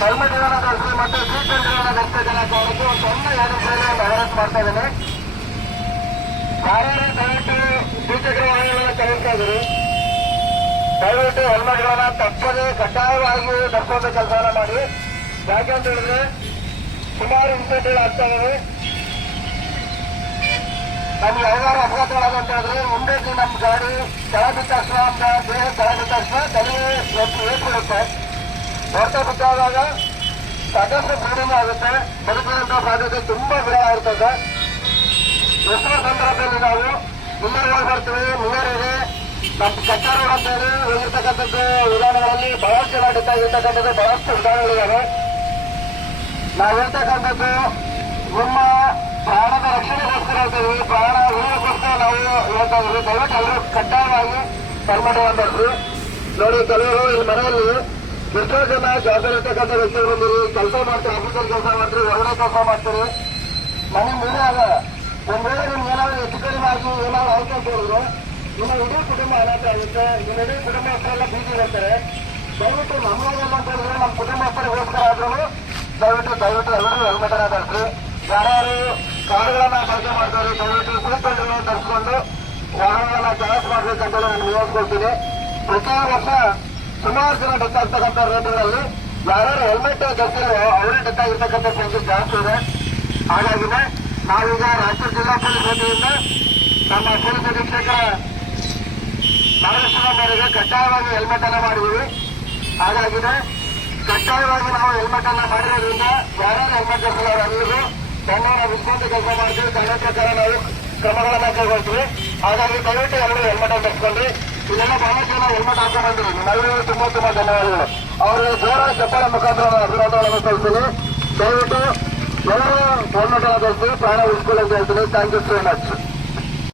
ಹೆಲ್ಮೆಟ್ಗಳನ್ನು ಧರಿಸಿ ಮತ್ತು ಸೀಟ್ ಬೆಲ್ಟ್ಗಳನ್ನು ಧರಿಸಿದ ಕಾರಣಕ್ಕೆ ಒಂದು ಸಣ್ಣ ಏಜೆನ್ಸಿಯಲ್ಲಿ ಅವೇರ್ನೆಸ್ ಮಾಡ್ತಾ ಇದ್ದೇನೆ. ಯಾರ್ಯಾರು ದಯವಿಟ್ಟು ದ್ವಿಚಕ್ರ ವಾಹನಗಳನ್ನು ಚಲಿಸ್ತಾ ಇದ್ದೀರಿ, ದಯವಿಟ್ಟು ಹೆಲ್ಮೆಟ್ಗಳನ್ನು ತಪ್ಪದೆ ಕಡ್ಡಾಯವಾಗಿ ಧರಿಸುವಂತ ಕೆಲಸವನ್ನು ಮಾಡಿ. ಯಾಕೆ ಅಂತ ಹೇಳಿದ್ರೆ ಸುಮಾರು ಇನ್ಸಿಡೆಂಟ್ಗಳು ಆಗ್ತಾ ಇದ್ದಾವೆ. ನಮ್ಗೆ ಯಾವ್ದಾದ್ರು ಅಪಘಾತಗಳಾಗಂತ ಹೇಳಿದ್ರೆ ಮುಂದೆ ನಮ್ಮ ಗಾಡಿ ಕೆಳ ಬಿದ್ದ ತಕ್ಷಣ ದೇಹ ಕೆಳ ಬಿದ್ದ ತಕ್ಷಣ ತಲೆ ಏರ್ಬಿಡುತ್ತೆ. ಹೊರತ ಬಿದ್ದಾದಾಗ ಸಾಕಷ್ಟು ಬ್ಲೀಡಿಂಗ್ ಆಗುತ್ತೆ, ಬದುಕುವಂತ ಸಾಧ್ಯತೆ ತುಂಬಾ ವಿರಳ ಇರ್ತದೆ. ಎಷ್ಟೋ ಸಂದರ್ಭದಲ್ಲಿ ನಾವು ನಿಯರ್ ಬರ್ತೀವಿ, ನಿಯರ್ ಇದೆ ನಮ್ಮ ಕಚ್ಚಾ ರೋಡ್ ಅಂತ ಹೇಳಿ ಹೋಗಿರ್ತಕ್ಕಂಥದ್ದು ಉದಾಹರಣೆಗಳಲ್ಲಿ ಬಹಳಷ್ಟು ಜನ ಡೆತ್ ಆಗಿರ್ತಕ್ಕಂಥದ್ದು ಬಹಳಷ್ಟು ಉದಾಹರಣೆಗಳಿದ್ದಾವೆ. ನಾವು ಹೇಳ್ತಕ್ಕಂಥದ್ದು ನಿಮ್ಮ ಪ್ರಾಣದ ರಕ್ಷಣೆಗೋಸ್ಕರ ಹೇಳ್ತೀವಿ, ಪ್ರಾಣ ಉಳಿಯೋಕ್ಕೋಸ್ಕರ ನಾವು ಹೇಳ್ತಾ ಇದ್ದೀವಿ. ದಯವಿಟ್ಟು ಎಲ್ಲರೂ ಕಡ್ಡಾಯವಾಗಿ ಹೆಲ್ಮೆಟ್ ಧರಿಸಿ. ನೋಡಿ, ಕೆಲವರು ಈ ಮನೆಯಲ್ಲಿ ಎಷ್ಟೋ ಜನ ಜವಾಬ್ದಾರಿ ಇರ್ತಕ್ಕಂಥ ವ್ಯಕ್ತಿಗಳು ಬಂದಿರಿ, ಕೆಲಸ ಮಾಡ್ತೀರಿ, ಆಫೀಸಲ್ಲಿ ಕೆಲಸ ಮಾಡ್ತೀರಿ, ಹೊರಗಡೆ ಕೆಲಸ ಮಾಡ್ತೀರಿ. ನನಗೆ ಮುಂದೆ ಆಗ ಒಂದ್ ವೇಳೆ ನಿಮ್ಗೆ ಏನಾದ್ರು ಹೆಚ್ಚು ಕಡಿಮೆ ಆಗಿ ಏನಾದ್ರು ಆಯ್ಕೆ ಅಂತ ಹೇಳಿದ್ರೆ ನಿಮ್ಮ ಇಡೀ ಕುಟುಂಬ ಅನಾಥ ಆಗುತ್ತೆ. ನಿಮ್ಮ ಇಡೀ ಕುಟುಂಬಸ್ಥರೆಲ್ಲ ಬೀದಿ ಬರ್ತಾರೆ. ದಯವಿಟ್ಟು ನಮ್ಮಲ್ಲ ಅಂತ ಹೇಳಿದ್ರೆ ನಮ್ಮ ಕುಟುಂಬಸ್ಥರಿಗೋಸ್ಕರ ಆದ್ರೂ ದಯವಿಟ್ಟು ಎಲ್ಲರೂ ಹೆಲ್ಮೆಟ್ ಅನ್ನ ಧರಿಸಿ. ಯಾರ್ಯಾರು ಕಾರುಗಳನ್ನ ಬಳಕೆ ಮಾಡ್ತಾರೆ ದಯವಿಟ್ಟು ಸೀಟ್ ಬೆಲ್ಟ್ಗಳನ್ನು ಧರಿಸಿಕೊಂಡು ವಾಹನಗಳನ್ನ ಚಾಲನೆ ಮಾಡ್ಬೇಕಂತ ನಾನು ವಿವರಿಸ್ಕೊಳ್ತೀನಿ. ಪ್ರತಿ ವರ್ಷ ಸುಮಾರು ಜನ ಡೆತ್ ಆಗ್ತಕ್ಕಂಥ ರೇಟ್ಗಳಲ್ಲಿ ಯಾರ್ಯಾರು ಹೆಲ್ಮೆಟ್ ಧರಿಸಿರೋ ಅವರೇ ಡೆತ್ ಆಗಿರ್ತಕ್ಕಂಥ ಸಂಖ್ಯೆ ಜಾಸ್ತಿ ಇದೆ. ಹಾಗಾಗಿದೆ ನಾವೀಗ ರಾಯಚೂರು ಜಿಲ್ಲಾ ಪೊಲೀಸ್ ವತಿಯಿಂದ ನಮ್ಮ ಪೊಲೀಸ್ ಅಧೀಕ್ಷಕರ ಮಾರ್ಗದರ್ಶನ ಮೇರೆಗೆ ಕಡ್ಡಾಯವಾಗಿ ಹೆಲ್ಮೆಟ್ ಅನ್ನ ಮಾಡಿದ್ದೀವಿ. ಹಾಗಾಗಿದೆ ಕಡ್ಡಾಯವಾಗಿ ನಾವು ಹೆಲ್ಮೆಟ್ ಅನ್ನ ಮಾಡಿರೋದ್ರಿಂದ ಯಾರ್ಯಾರು ಹೆಲ್ಮೆಟ್ ಧರಿಸಿಲ್ಲ ಅವರೆಲ್ಲರೂ ದಂಡವನ್ನು ವಿಶ್ವಾಸ ಕೆಲಸ ಮಾಡ್ತೀವಿ. ದಂಡ ಪ್ರಕಾರ ನಾವು ಕ್ರಮಗಳನ್ನ ಕೈಗೊಳ್ತೀವಿ. ಹಾಗಾಗಿ ದಯವಿಟ್ಟು ಎಲ್ಲರೂ ಹೆಲ್ಮೆಟ್ ಅನ್ನು ಧರಿಸ್ಕೊಂಡ್ರಿ. ಇದೆಲ್ಲ ಬಹಳಷ್ಟು ಜನ ಹೆಲ್ಮೆಟ್ ಹಾಕೊಂಡು ಬಂದಿರಿ. ನಿಮ್ಮೆಲ್ಲರಿಗೂ ತುಂಬಾ ಧನ್ಯವಾದಗಳು. ಅವರಿಗೆ ಜೋರಾದ ಚಪ್ಪಾಳೆ ಮುಖಾಂತರ ಅಭಿನಂದನೆಗಳನ್ನು ಸಲ್ಲಿಸ್ತೀನಿ. ದಯವಿಟ್ಟು ಎಲ್ಲರೂ ಹೆಲ್ಮೆಟ್ ಅನ್ನು ಧರಿಸಿ ಪ್ರಾಣ ಉಳಿಸ್ಕೊಳ್ಳಿ ಅಂತ ಹೇಳ್ತೀನಿ. Thank you so much.